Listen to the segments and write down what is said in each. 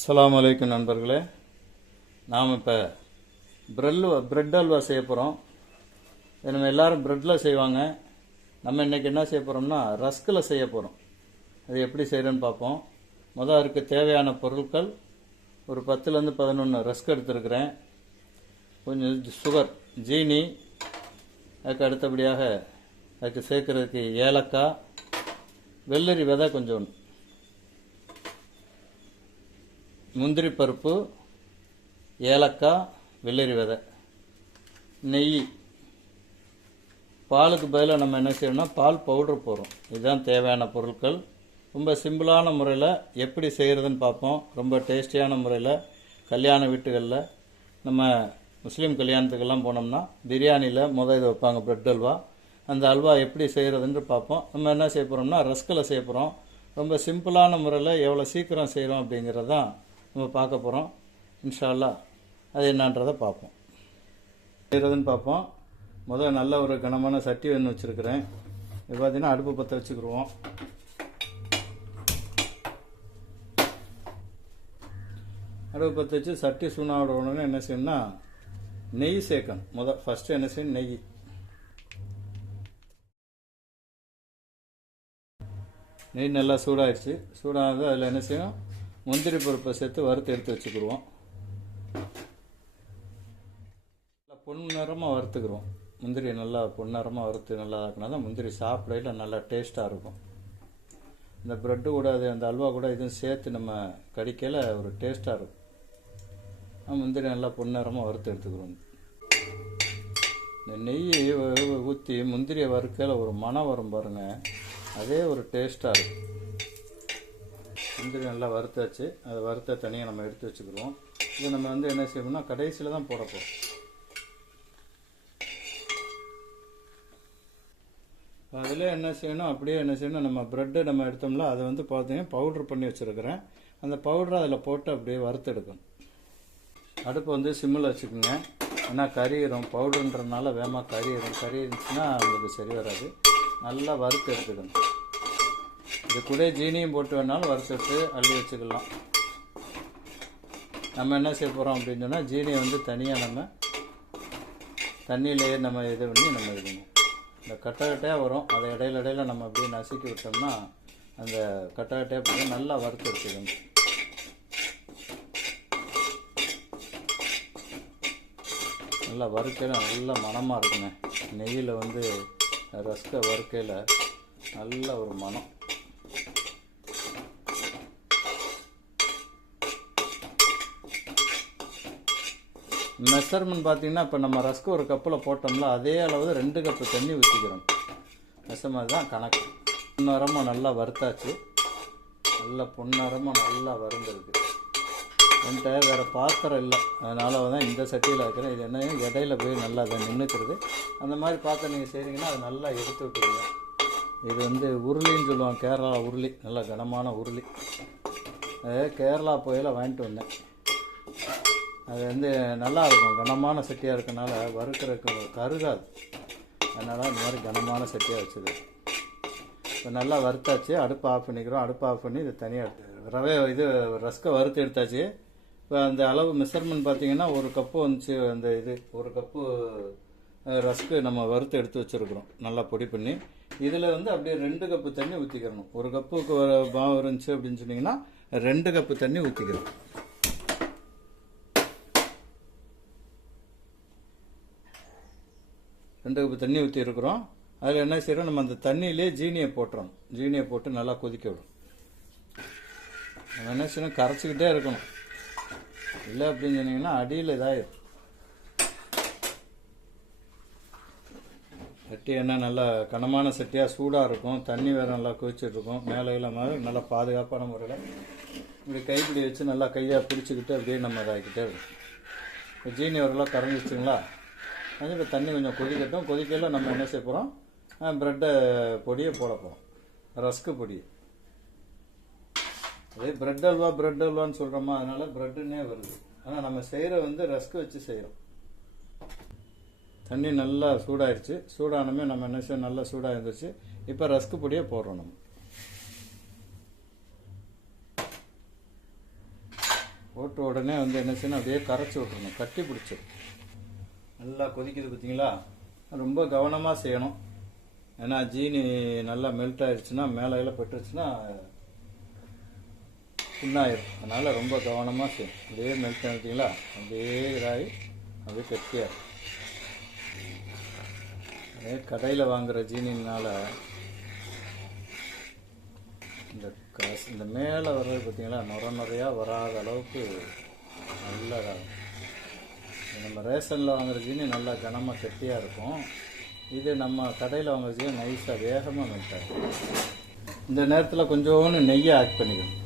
அஸ்ஸலாமு அலைக்கும் நண்பர்களே. நாம் இப்போ பிரெட் அல்வா செய்ய போகிறோம். இது நம்ம எல்லோரும் ப்ரெட்டில் செய்வாங்க. நம்ம இன்றைக்கி என்ன செய்ய போகிறோம்னா ரஸ்கில் செய்ய போகிறோம். அது எப்படி செய்கிறேன்னு பார்ப்போம். அதுக்கு தேவையான பொருட்கள் ஒரு 10லேருந்து 11 ரஸ்க் எடுத்துருக்கிறேன். கொஞ்சம் சுகர், ஜீனி, அதுக்கு அடுத்தபடியாக அதுக்கு சேர்க்குறதுக்கு ஏலக்காய், வெள்ளரி விதை கொஞ்சம், முந்திரி பருப்பு, ஏலக்காய், வெள்ளரி விதை, நெய். பாலுக்கு பதிலாக நம்ம என்ன செய்யணும்னா பால் பவுடர் போடுறோம். இதுதான் தேவையான பொருட்கள். ரொம்ப சிம்பிளான முறையில் எப்படி செய்கிறதுன்னு பார்ப்போம். ரொம்ப டேஸ்டியான முறையில் கல்யாண வீட்டுகளில், நம்ம முஸ்லீம் கல்யாணத்துக்கெல்லாம் போனோம்னா பிரியாணியில் இதை வைப்பாங்க, பிரெட் அல்வா. அந்த அல்வா எப்படி செய்கிறதுன்னு பார்ப்போம். நம்ம என்ன செய்ய போகிறோம்னா ரஸ்கில் செய்ய போகிறோம். ரொம்ப சிம்பிளான முறையில் எவ்வளோ சீக்கிரம் செய்கிறோம் அப்படிங்கிறது தான் நம்ம பார்க்க போகிறோம். இன்ஷா அல்லாஹ் அது என்னன்றதை பார்ப்போம். செய்கிறதுன்னு பார்ப்போம். நல்ல ஒரு கனமான சட்டி ஒன்று வச்சுருக்கிறேன். இது பார்த்தீங்கன்னா அடுப்பு பற்ற வச்சுக்கிடுவோம். அடுப்பு பற்ற வச்சு சட்டி சூடான உடனே என்ன செய்யணும்னா நெய் சேர்க்கணும். ஃபஸ்ட்டு என்ன செய்யணும், நெய். நெய் நல்லா சூடாகிடுச்சு. சூடானது அதில் என்ன செய்யணும், முந்திரி பருப்பை சேர்த்து வறுத்து எடுத்து வச்சுக்கிடுவோம். நல்லா பொன்னிறமாக வறுத்துக்கிடுவோம். முந்திரி நல்லா பொன்னிறமாக வறுத்து நல்லா ஆக்கினா தான் முந்திரி சாப்பிடையில் நல்லா டேஸ்ட்டாக இருக்கும். இந்த ப்ரெட்டு கூட அந்த அல்வா கூட இதுவும் சேர்த்து நம்ம கடிக்கையில் ஒரு டேஸ்ட்டாக இருக்கும். முந்திரி நல்லா பொன்னிறமாக வறுத்து எடுத்துக்கிறோம். இந்த நெய்யை ஊற்றி முந்திரியை வறுக்கையில் ஒரு மனம் வரும் பாருங்கள், அதே ஒரு டேஸ்ட்டாக இருக்கும். முந்திரி நல்லா வறுத்தாச்சு. அதை வறுத்த தனியாக நம்ம எடுத்து வச்சுக்கிடுவோம். இது நம்ம என்ன செய்யணும்னா கடைசியில் தான் போட போகிறோம். அதில் என்ன செய்யணும், அப்படியே என்ன செய்யணும், நம்ம ப்ரெட்டு நம்ம எடுத்தோம்ல அதை பார்த்தீங்கன்னா பவுட்ரு பண்ணி வச்சுருக்கிறேன். அந்த பவுட்ரை அதில் போட்டு அப்படியே வறுத்து எடுக்கணும். அடுப்பு சிம்மில் வச்சுக்கோங்க. ஏன்னா கறியிடும், பவுடருன்றதுனால வேகமாக கறியிடும். கறி இருந்துச்சுன்னா உங்களுக்கு சரி வராது. நல்லா வறுத்து எடுத்துக்கணும். இது கூட ஜீனியும் போட்டு வேணாலும் வறுத்துட்டு அள்ளி வச்சுக்கலாம். நம்ம என்ன செய்ய போகிறோம் அப்படின்னு சொன்னால் ஜீனியை தனியாக நம்ம தண்ணியிலேயே நம்ம இது பண்ணி நம்ம இருக்கணும். இந்த கட்டையாக வரும், அதை இடையில நம்ம அப்படியே நசுக்கி விட்டோம்னா அந்த கட்டையாக போய் நல்லா வறுத்து எடுத்துக்கணும். நல்லா வறுக்கையில் நல்ல மணமாக இருக்குங்க. நெய்யில் ரஸ்கை வறுக்கையில் நல்ல ஒரு மணம். மெஷர்மெண்ட் பார்த்தீங்கன்னா இப்போ நம்ம ரஸ்க்கு ஒரு கப்பில் போட்டோம்ல அதே அளவு 2 கப்பு தண்ணி ஊற்றிக்கிறோம். மெஷர்மெண்ட் தான் கணக்கு. பொன்னரமாக நல்லா வறுத்தாச்சு. நல்லா பொன்னரமாக நல்லா வறுந்துருக்கு. என்கிட்ட வேறு பாத்திரம் இல்லை, அதனால தான் இந்த சட்டியில் வைக்கிறேன். இது என்ன இடையில போய் நல்லா அதை நின்றுக்கிறது. அந்த மாதிரி பாத்திரம் நீங்கள் செய்கிறீங்கன்னா அதை நல்லா எடுத்து விட்டுருங்க. இது உருளின்னு சொல்லுவாங்க, கேரளா உருளி, நல்ல கனமான உருளி. அது கேரளா போயில் வாங்கிட்டு வந்தேன். அது நல்லா இருக்கும், கனமான சட்டியாக இருக்கனால வறுக்கிறதுக்கு கருகாது. அதனால் இந்த மாதிரி கனமான சட்டியாக வச்சுது. இப்போ நல்லா வறுத்தாச்சு. அடுப்பு ஆஃப் பண்ணிக்கிறோம். அடுப்பு ஆஃப் பண்ணி இது தனியாக ரஸ்கை வறுத்து எடுத்தாச்சு. இப்போ அந்த அளவு மெஷர்மெண்ட் பார்த்தீங்கன்னா ஒரு கப்பு வந்துச்சு. ஒரு கப்பு ரஸ்க்கு நம்ம வறுத்து எடுத்து வச்சுருக்குறோம் நல்லா பொடி பண்ணி. இதில் அப்படியே 2 கப்பு தண்ணி ஊற்றிக்கிறணும். ஒரு கப்புக்கு மாவு இருந்துச்சு அப்படின்னு சொன்னீங்கன்னா 2 கப்பு தண்ணி ஊற்றிக்கிறோம். 2 கப்பு தண்ணி ஊற்றி இருக்கிறோம். அதில் என்ன செய்கிறோம், நம்ம அந்த தண்ணியிலே ஜீனியை போட்டுறோம். ஜீனியை போட்டு நல்லா கொதிக்க விடும். நம்ம என்ன செய்யணும், கரைச்சிக்கிட்டே இருக்கணும். இல்லை அப்படின்னு சொன்னீங்கன்னா அடியில் இதாகிடும். சட்டி நல்லா கனமான சட்டியாக சூடாக இருக்கும். தண்ணி வேறு நல்லா கொதிச்சுட்ருக்கும். மேலே மாதிரி நல்லா பாதுகாப்பான முறையில் இப்படி கைப்பிடி வச்சு நல்லா கையாக பிடிச்சிக்கிட்டு அப்படியே நம்ம இதாகிக்கிட்டே இருக்கும். இப்போ ஜீனி ஓரளவு கரைஞ்சிச்சுங்களா, இப்போ தண்ணி கொஞ்சம் கொதிக்கட்டும். கொதிக்கையில் நம்ம என்ன செய்ய போகிறோம், ப்ரெட்டை பொடியை போட போகிறோம். ரஸ்க்கு பொடி. அதே பிரெட் அல்வான்னு சொல்கிறோமா, அதனால் ப்ரெட்டுன்னே வருது. ஆனால் நம்ம செய்கிற ரஸ்க்கு வச்சு செய்கிறோம். தண்ணி நல்லா சூடாகிடுச்சு. சூடானமே நம்ம என்ன செய்ய, நல்லா சூடாக இருந்துச்சு. இப்போ ரஸ்க்கு பொடியை போடுறோம். நம்ம போட்டு உடனே வந்து என்ன செய்யணும், அப்படியே கரைச்சி விட்டுறணும், கட்டி பிடிச்சிடும். நல்லா கொதிக்குது பார்த்தீங்களா? ரொம்ப கவனமாக செய்யணும். ஏன்னா ஜீனி நல்லா மெல்ட் ஆயிடுச்சுன்னா மேலே பட்டுருச்சுன்னா புண்ணாயிடும். அதனால் ரொம்ப கவனமாக செய்யணும். அப்படியே மெல்ட் ஆகிட்டீங்களா, அப்படியே இதாகி அப்படியே கெட்டியாகும். அதே கடையில் வாங்குகிற ஜீனினால இந்த மேலே வர்றது பார்த்தீங்களா, நுரையாக வராத அளவுக்கு நல்லா இதாகும். நம்ம ரேஷனில் வாங்குகிற ஜீனி நல்லா கனமாக கெட்டியாக இருக்கும். இது நம்ம கடையில் வாங்குகிற ஜீனி நைஸாக வேகமாக மெல்ட் ஆகும். இந்த நேரத்தில் கொஞ்சோண்டு நெய்யை ஆட் பண்ணிக்கணும்.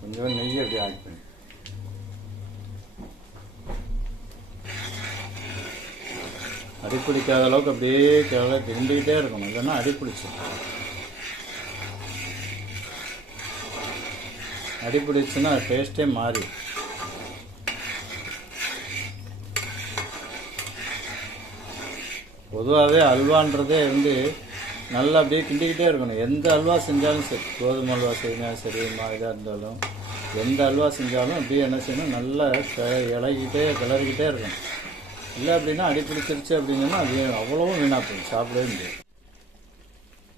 கொஞ்சம் நெய்யை அப்படியே ஆட் பண்ணி அடிப்பிடிக்காத அளவுக்கு அப்படியே கிண்டிக்கிட்டே இருக்கணும், இல்லைன்னா அடிப்பிடிச்சுன்னா டேஸ்ட்டே மாறி. பொதுவாகவே அல்வான்றதே வந்து நல்லா அப்படியே கிண்டிக்கிட்டே இருக்கணும். எந்த அல்வா செஞ்சாலும் சரி, கோதுமை அல்வா செய்யணும் சரி, இதாக இருந்தாலும் எந்த அல்வா செஞ்சாலும் அப்படியே என்ன செய்யணும், நல்லா கிளறிக்கிட்டே இருக்கணும். இல்லை அப்படின்னா அடிப்பிடிச்சிருச்சு அப்படின்னா அது அவ்வளவும் வீணாக போகும், சாப்பிடவே முடியாது.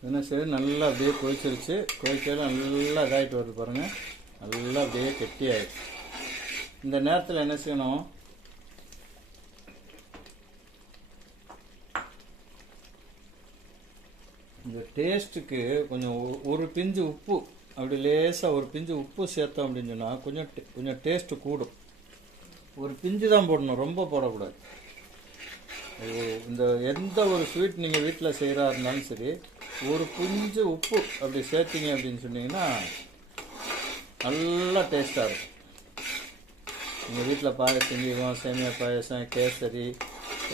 என்ன செய்யும், நல்லா அப்படியே கொதிச்சிருச்சு. கொதிக்கையில் நல்லா இதாகிட்டு வருது பாருங்கள், நல்லா அப்படியே கெட்டியாயிடும். இந்த நேரத்தில் என்ன செய்யணும், இந்த டேஸ்ட்டுக்கு கொஞ்சம் ஒரு பிஞ்சு உப்பு, அப்படி லேசாக ஒரு பிஞ்சு உப்பு சேர்த்தோம் அப்படின்னு சொன்னால் கொஞ்சம் டேஸ்ட்டு கூடும். ஒரு பிஞ்சு தான் போடணும், ரொம்ப போடக்கூடாது. இந்த எந்த ஒரு ஸ்வீட் நீங்கள் வீட்டில் செய்கிறா இருந்தாலும் சரி, ஒரு பிஞ்சு உப்பு அப்படி சேர்த்திங்க அப்படின்னு சொன்னீங்கன்னா நல்லா டேஸ்ட்டாக இருக்கும். நீங்கள் வீட்டில் பாயசம் செஞ்சுக்கோம், சேமியா பாயசம், கேசரி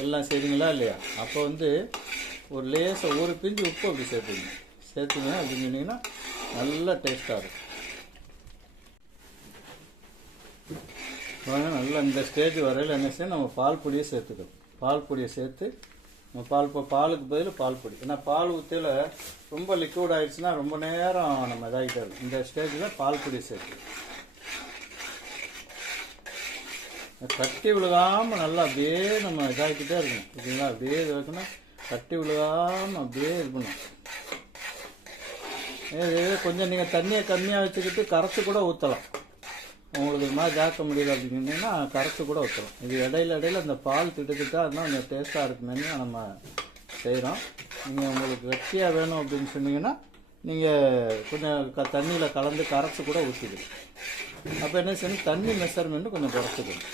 எல்லாம் செய்கிறீங்களா இல்லையா, அப்போ வந்து ஒரு லேசாக ஒரு பிஞ்சு உப்பு அப்படி சேர்த்துங்க அப்படின்னு சொன்னீங்கன்னா நல்லா டேஸ்ட்டாக இருக்கும். நல்லா இந்த ஸ்டேஜ் வரையில் என்ன செய்யணும், நம்ம பால் பொடியை சேர்த்துக்கணும். பால் பொடியை சேர்த்து நம்ம பாலுக்கு பதில் பால் பொடி. ஏன்னா பால் ஊற்றியில் ரொம்ப லிக்விட் ஆகிடுச்சுன்னா ரொம்ப நேரம் நம்ம இதாகிட்டே இருக்கும். இந்த ஸ்டேஜில் பால் பொடியை சேர்த்து கட்டி விழுகாமல் நல்லா அப்படியே நம்ம இதாகிக்கிட்டே இருக்கணும். ஓகேங்களா? அப்படியே இது வைக்கணும், கட்டி விழுகாமல் அப்படியே இது பண்ணணும். கொஞ்சம் நீங்கள் தண்ணியை கம்மியாக வச்சுக்கிட்டு கரைச்சி கூட ஊற்றலாம். உங்களுக்கு இது மாதிரி ஜாக்க முடியல அப்படின்னா கரைச்சி கூட ஊற்றலாம். இது இடையில அந்த பால் திட்டுக்கிட்டா இருந்தால் கொஞ்சம் டேஸ்ட்டாக இருக்குமேனு நம்ம செய்கிறோம். நீங்கள் உங்களுக்கு கெட்டியாக வேணும் அப்படின்னு சொன்னீங்கன்னா நீங்கள் கொஞ்சம் தண்ணியில் கலந்து கரைச்சி கூட ஊற்றிக்கணும். அப்போ என்ன செய்யணும், தண்ணி மெஷர்மெண்ட்டு கொஞ்சம் குறைச்சிக்கணும்.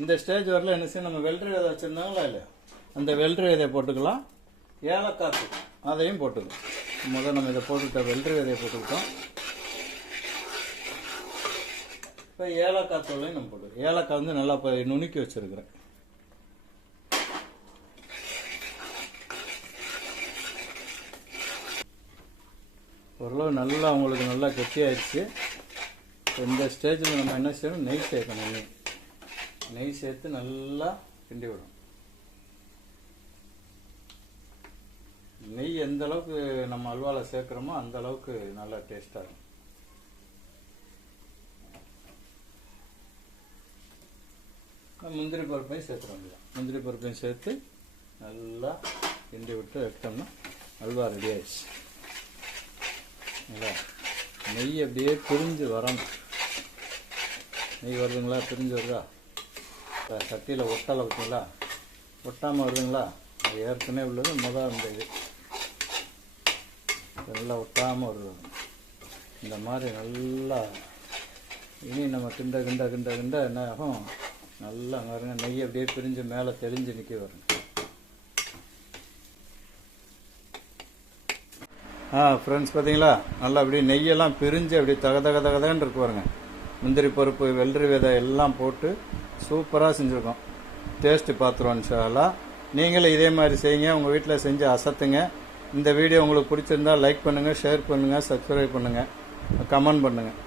இந்த ஸ்டேஜ் வரல என்ன செய்யும், நம்ம வெள்ளரி விதை வச்சுருந்தாங்களா இல்லையா, அந்த வெள்ளரி விதையை போட்டுக்கலாம். ஏலக்காய் அதையும் போட்டுக்கலாம். முதல்ல நம்ம இதை போட்டுக்கிட்ட வெள்ளரி விதையை போட்டுக்கிட்டோம். இப்போ ஏலக்காய் தூளையும் நம்ம போட்டுக்கலாம். ஏலக்காய் வந்து நல்லா இப்போ நுணுக்கி வச்சுருக்கிறேன். ஓரளவு நல்லா உங்களுக்கு நல்லா கெட்டியாயிடுச்சு. இந்த ஸ்டேஜில் நம்ம என்ன செய்யணும், நெய் சேர்க்கணும். நெய் சேர்த்து நல்லா கிண்டி விடும். நெய் எந்த அளவுக்கு நம்ம அல்வாவில் சேர்க்குறோமோ அந்த அளவுக்கு நல்லா டேஸ்டாக இருக்கும். முந்திரி பருப்பையும் சேர்த்துறோம். முந்திரி பருப்பையும் சேர்த்து நல்லா கிண்டி விட்டு எடுத்தோம்னா அல்வா ரெடி ஆயிடுச்சு. நெய் அப்படியே பிரிஞ்சு வரணும். நெய் வருதுங்களா, பிரிஞ்சு வருதா, சட்டியில் ஒட்டலை பார்த்தீங்களா, ஒட்டாமல் வருதுங்களா, அது ஏற்கனவே உள்ளது முதல் இந்த இது நல்லா ஒட்டாமல் வருது. இந்த மாதிரி நல்லா இனி நம்ம கிண்ட என்ன ஆகும், நல்லா பாருங்க நெய் அப்படியே பிரிஞ்சு மேலே தெளிஞ்சு நிற்க வரும். ஃப்ரெண்ட்ஸ் பார்த்தீங்களா, நல்லா அப்படியே நெய்யெல்லாம் பிரிஞ்சு அப்படியே தகதகன்னு இருக்கு பாருங்க. முந்திரி பருப்பு, வெள்ளரி விதை எல்லாம் போட்டு சூப்பராக செஞ்சுருக்கோம். டேஸ்ட்டு பார்த்துருவோம் இன்ஷா அல்லாஹ். நீங்களும் இதே மாதிரி செய்யுங்க, உங்கள் வீட்டில் செஞ்சு அசத்துங்க. இந்த வீடியோ உங்களுக்கு பிடிச்சிருந்தா லைக் பண்ணுங்கள், ஷேர் பண்ணுங்கள், சப்ஸ்கிரைப் பண்ணுங்கள், கமெண்ட் பண்ணுங்கள்.